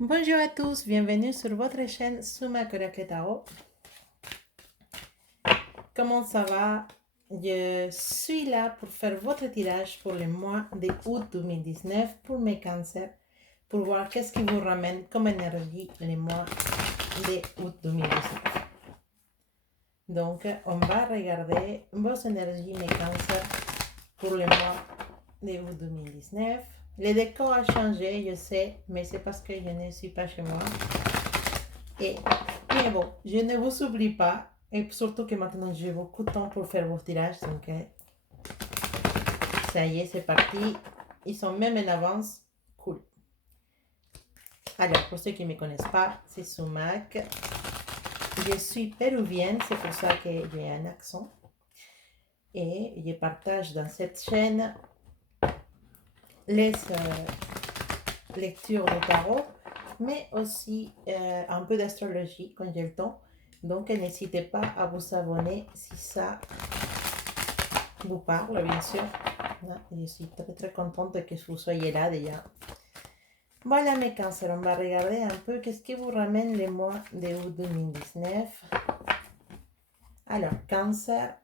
Bonjour à tous, bienvenue sur votre chaîne Suma Koraketao. Comment ça va? Je suis là pour faire votre tirage pour le mois d'août 2019 pour mes cancers, pour voir qu'est-ce qui vous ramène comme énergie le mois d'août 2019. Donc, on va regarder vos énergies, mes cancers, pour le mois d'août 2019. Le décor a changé, je sais, mais c'est parce que je ne suis pas chez moi. Et, mais bon, je ne vous oublie pas. Et surtout que maintenant j'ai beaucoup de temps pour faire vos tirages. Donc, ça y est, c'est parti. Ils sont même en avance. Cool. Alors, pour ceux qui ne me connaissent pas, c'est Sumac. Je suis péruvienne, c'est pour ça que j'ai un accent. Et je partage dans cette chaîne les lectures de tarot, mais aussi un peu d'astrologie quand j'ai le temps. Donc, n'hésitez pas à vous abonner si ça vous parle, bien sûr. Je suis très très contente que vous soyez là déjà. Voilà mes cancers, on va regarder un peu qu'est-ce qui vous ramène les mois de août 2019. Alors, cancer,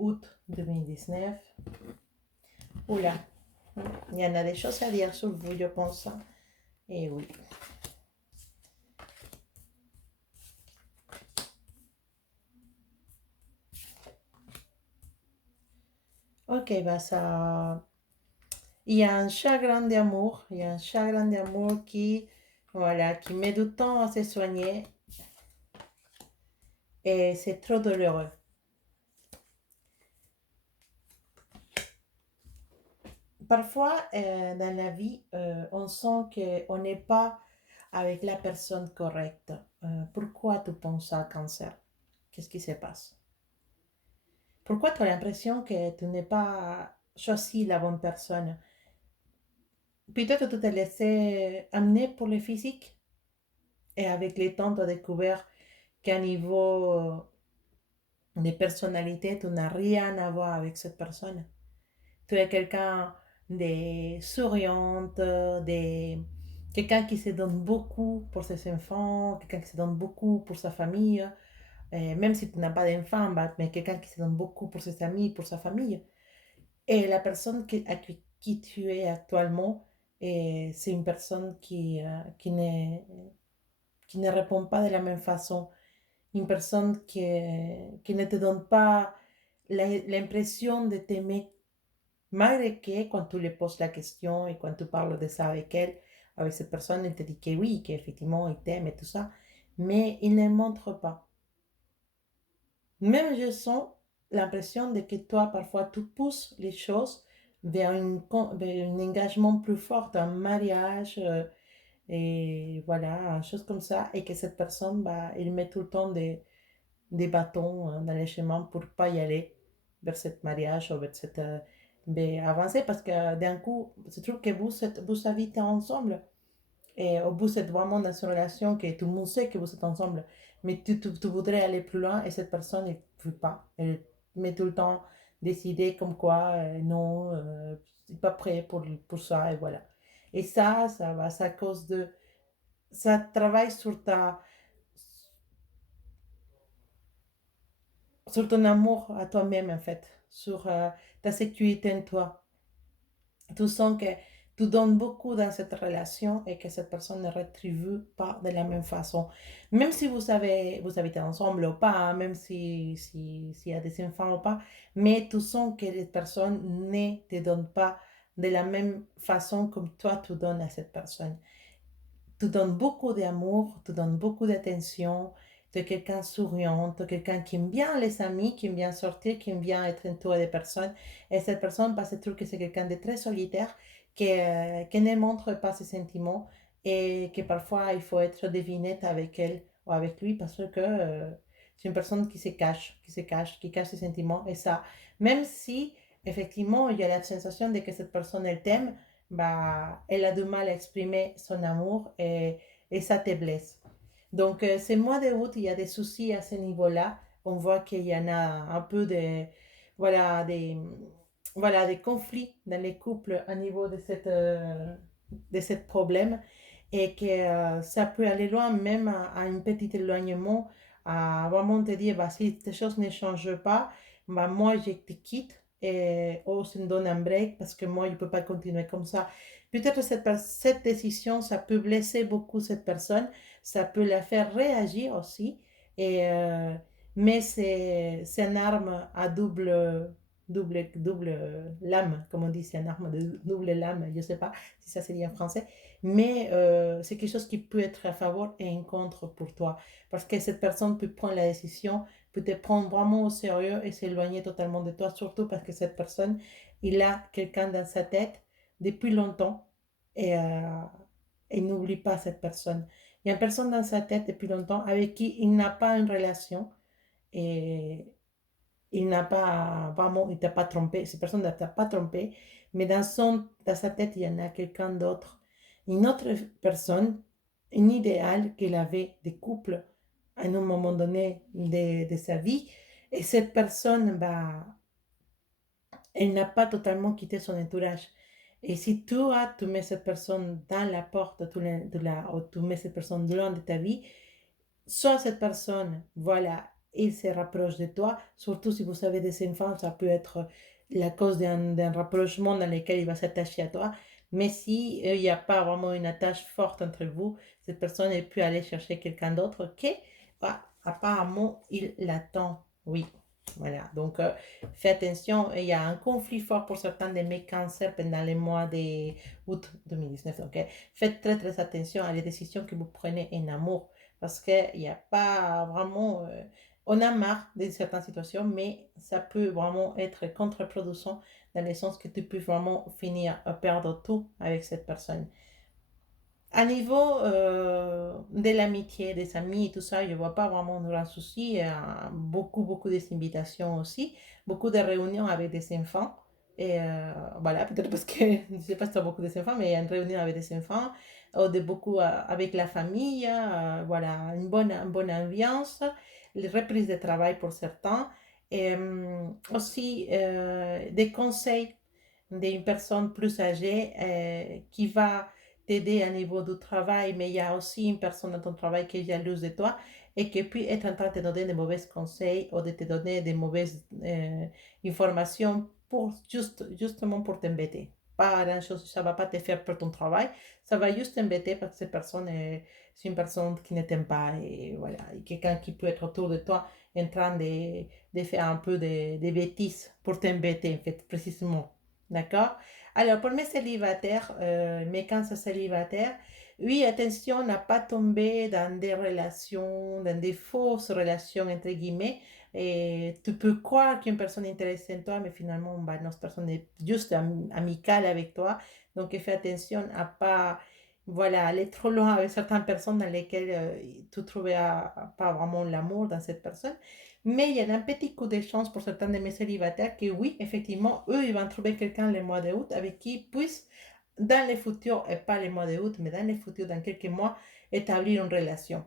août 2019. Oula, il y en a des choses à dire sur vous, je pense. Et oui. Ok, bah ça... Il y a un chagrin d'amour, il y a un chagrin d'amour qui, voilà, qui met du temps à se soigner et c'est trop douloureux. Parfois, dans la vie, on sent qu'on n'est pas avec la personne correcte. Pourquoi tu penses à cancer? Qu'est-ce qui se passe? Pourquoi tu as l'impression que tu n'es pas choisi la bonne personne? Peut-être tu t'es laissé amener pour le physique et avec le temps, tu as découvert qu'à niveau de personnalité, tu n'as rien à voir avec cette personne. Tu es quelqu'un de souriante, de quelqu'un qui se donne beaucoup pour ses enfants, quelqu'un qui se donne beaucoup pour sa famille, même si tu n'as pas d'enfants, mais quelqu'un qui se donne beaucoup pour ses amis, pour sa famille. Et la personne qui tu es actuellement, c'est une personne qui ne répond pas de la même façon. Une personne qui ne te donne pas l'impression de t'aimer. Malgré que quand tu lui poses la question et quand tu parles de ça avec elle, avec cette personne, elle te dit que oui, qu'effectivement, il t'aime et tout ça, mais il ne montre pas. Même je sens l'impression de que toi, parfois, tu pousses les choses vers un engagement plus fort, un mariage, et voilà, chose comme ça, et que cette personne, bah, il met tout le temps des bâtons dans les chemins pour pas y aller vers ce mariage ou vers cette avancer parce que d'un coup, je trouve que vous habitez ensemble et vous êtes vraiment dans une relation que tout le monde sait que vous êtes ensemble, mais tu voudrais aller plus loin et cette personne ne veut pas. Elle met tout le temps décider comme quoi non, c'est pas prêt pour ça et voilà. Et ça va, c'est à cause de, ça travaille sur ton amour à toi-même, en fait, sur ta sécurité en toi. Tu sens que tu donnes beaucoup dans cette relation et que cette personne ne rétribue pas de la même façon. Même si vous habitez ensemble ou pas, hein, même s'il y a des enfants ou pas, mais tu sens que les personnes ne te donnent pas de la même façon comme toi tu donnes à cette personne. Tu donnes beaucoup d'amour, tu donnes beaucoup d'attention, tu es quelqu'un souriant, tu es quelqu'un qui aime bien les amis, qui aime bien sortir, qui aime bien être entouré de personnes. Et cette personne, bah, se trouve que c'est quelqu'un de très solitaire, qui ne montre pas ses sentiments et que parfois il faut être devinette avec elle ou avec lui parce que c'est une personne qui cache ses sentiments. Et ça, même si effectivement il y a la sensation de que cette personne, elle t'aime, bah, elle a du mal à exprimer son amour et ça te blesse. Donc, ce mois d'août, il y a des soucis à ce niveau-là. On voit qu'il y en a un peu voilà, voilà, des conflits dans les couples à niveau de ce problème. et que ça peut aller loin, même à un petit éloignement, à vraiment te dire, bah, si tes choses ne changent pas, bah, moi, je te quitte et on se donne un break parce que moi, je ne peux pas continuer comme ça. Peut-être cette décision, ça peut blesser beaucoup cette personne, ça peut la faire réagir aussi, et, mais c'est une arme à double lame, comme on dit, c'est une arme de double lame, je ne sais pas si ça se dit en français, mais c'est quelque chose qui peut être à favor et en contre pour toi. Parce que cette personne peut prendre la décision, peut te prendre vraiment au sérieux et s'éloigner totalement de toi, surtout parce que cette personne, il a quelqu'un dans sa tête depuis longtemps et il n'oublie pas cette personne. Il y a une personne dans sa tête depuis longtemps avec qui il n'a pas une relation et il n'a pas vraiment, il t'a pas trompé, cette personne ne t'a pas trompé, mais dans sa tête, il y en a quelqu'un d'autre, une autre personne, un idéal qu'il avait de couple à un moment donné de sa vie, et cette personne, bah, elle n'a pas totalement quitté son entourage. Et si tu mets cette personne dans la porte, ou tu mets cette personne loin de ta vie, soit cette personne, voilà, il se rapproche de toi, surtout si vous avez des enfants, ça peut être la cause d'un rapprochement dans lequel il va s'attacher à toi. Mais si il n'y a pas vraiment une attache forte entre vous, cette personne, elle peut aller chercher quelqu'un d'autre qui, ah, apparemment, il l'attend. Oui, voilà. Donc, fais attention, il y a un conflit fort pour certains de mes cancers pendant les mois d'août 2019. Donc, faites très, très attention à les décisions que vous prenez en amour parce qu'il n'y a pas vraiment... on a marre de certaines situations, mais ça peut vraiment être contre-producent dans le sens que tu peux vraiment finir à perdre tout avec cette personne. À niveau de l'amitié, des amis et tout ça, je ne vois pas vraiment de grand souci. Il y a beaucoup, beaucoup d'invitations aussi, beaucoup de réunions avec des enfants. Et voilà, peut-être parce que je ne sais pas si tu as beaucoup d'enfants, mais il y a une réunion avec des enfants, ou de beaucoup avec la famille. Voilà, une bonne ambiance, les reprises de travail pour certains. Et aussi des conseils d'une personne plus âgée qui va t'aider à niveau du travail, mais il y a aussi une personne dans ton travail qui est jalouse de toi et qui peut être en train de te donner de mauvais conseils ou de te donner de mauvaises informations pour justement pour t'embêter. Pas grand chose, ça va pas te faire perdre ton travail, ça va juste t'embêter parce que cette personne c'est une personne qui ne t'aime pas et voilà, et quelqu'un qui peut être autour de toi en train de faire un peu de bêtises pour t'embêter, en fait, précisément. D'accord? Alors, pour mes célibataires, mes cancers célibataires, oui, attention à ne pas tomber dans des relations, dans des fausses relations, entre guillemets. Et tu peux croire qu'une personne est intéressée en toi, mais finalement, bah, non, cette personne est juste amicale avec toi. Donc, fais attention à pas, voilà, aller trop loin avec certaines personnes dans lesquelles tu trouveras pas vraiment l'amour dans cette personne. Mais il y a un petit coup de chance pour certains de mes célibataires que oui, effectivement, eux, ils vont trouver quelqu'un le mois d'août avec qui ils puissent, dans les futurs, et pas le mois d'août, mais dans les futurs, dans quelques mois, établir une relation.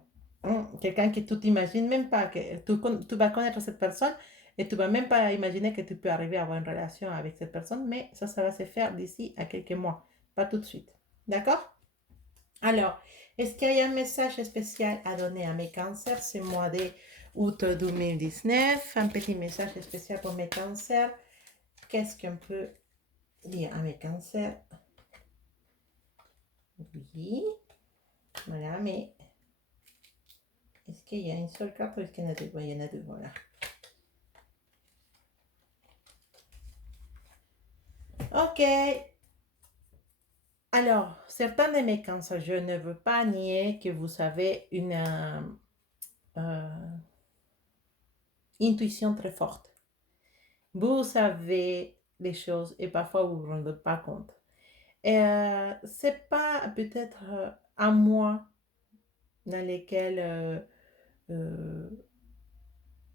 Quelqu'un que tu t'imagines même pas, que tu vas connaître cette personne et tu vas même pas imaginer que tu peux arriver à avoir une relation avec cette personne, mais ça va se faire d'ici à quelques mois, pas tout de suite. D'accord? Alors, est-ce qu'il y a un message spécial à donner à mes cancers ce mois d'août 2019? Un petit message spécial pour mes cancers. Qu'est-ce qu'on peut dire à mes cancers? Oui, voilà, mais est-ce qu'il y a une seule carte ou est-ce qu'il y en a deux? Oui, il y en a deux, voilà. Ok. Alors, certains de mes cancers, je ne veux pas nier que vous avez une euh, intuition très forte. Vous savez les choses et parfois vous ne vous rendez pas compte. C'est pas peut-être un mois dans lesquels euh,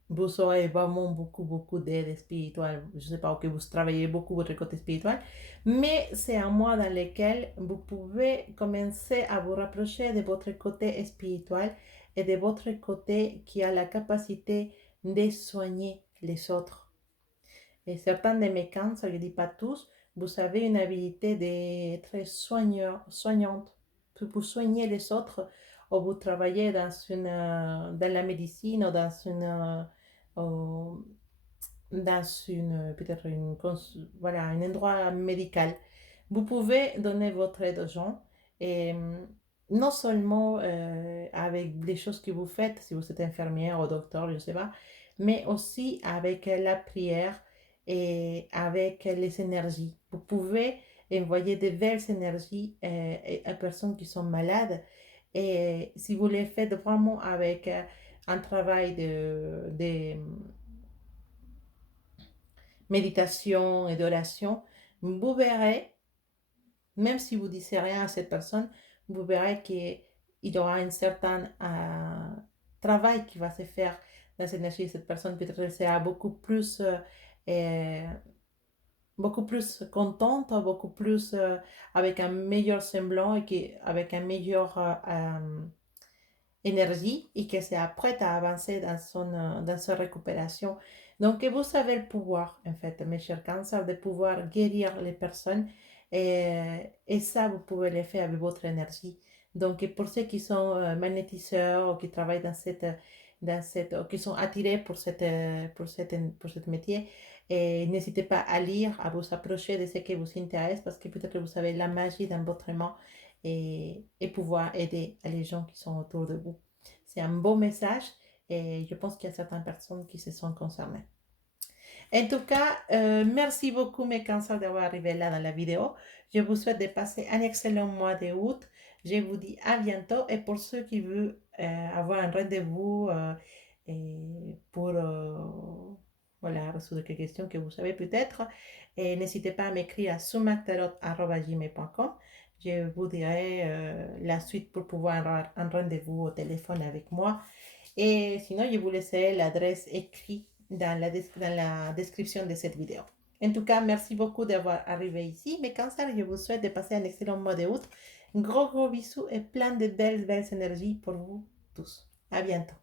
vous aurez vraiment beaucoup, beaucoup d'aide spirituelle. Je ne sais pas, que vous travaillez beaucoup votre côté spirituel, mais c'est un mois dans lequel vous pouvez commencer à vous rapprocher de votre côté spirituel et de votre côté qui a la capacité de soigner les autres. Et certains de mes cancers, je ne dis pas tous, vous avez une habilité d'être soignante, pour soigner les autres, ou vous travaillez dans la médecine ou ou dans peut-être voilà, un endroit médical. Vous pouvez donner votre aide aux gens et non seulement avec les choses que vous faites, si vous êtes infirmière ou docteur, je ne sais pas, mais aussi avec la prière et avec les énergies. Vous pouvez envoyer de belles énergies à personnes qui sont malades et si vous les faites vraiment avec un travail de méditation et d'oration, vous verrez, même si vous ne dites rien à cette personne, vous verrez qu'il y aura un certain travail qui va se faire dans cette énergie. Cette personne peut-être sera euh, beaucoup plus contente, beaucoup plus avec un meilleur semblant et avec un meilleur énergie et que c'est prête à avancer dans sa récupération. Donc, vous avez le pouvoir, en fait, mes chers cancers, de pouvoir guérir les personnes et ça, vous pouvez le faire avec votre énergie. Donc, pour ceux qui sont magnétiseurs ou qui travaillent ou qui sont attirés pour ce métier, et n'hésitez pas à lire, à vous approcher de ce qui vous intéresse parce que peut-être que vous avez la magie dans votre main et pouvoir aider les gens qui sont autour de vous. C'est un beau message et je pense qu'il y a certaines personnes qui se sont concernées. En tout cas, merci beaucoup mes cancers d'avoir arrivé là dans la vidéo. Je vous souhaite de passer un excellent mois d'août. Je vous dis à bientôt et pour ceux qui veulent avoir un rendez-vous pour voilà, résoudre quelques questions que vous savez peut-être, n'hésitez pas à m'écrire à sumatarot@gmail.com. Je vous dirai la suite pour pouvoir avoir un rendez-vous au téléphone avec moi. Et sinon, je vous laisserai l'adresse écrite dans la description de cette vidéo. En tout cas, merci beaucoup d'avoir arrivé ici. Mes cancers, je vous souhaite de passer un excellent mois d'août. Gros bisous et plein de belles énergies pour vous tous. À bientôt.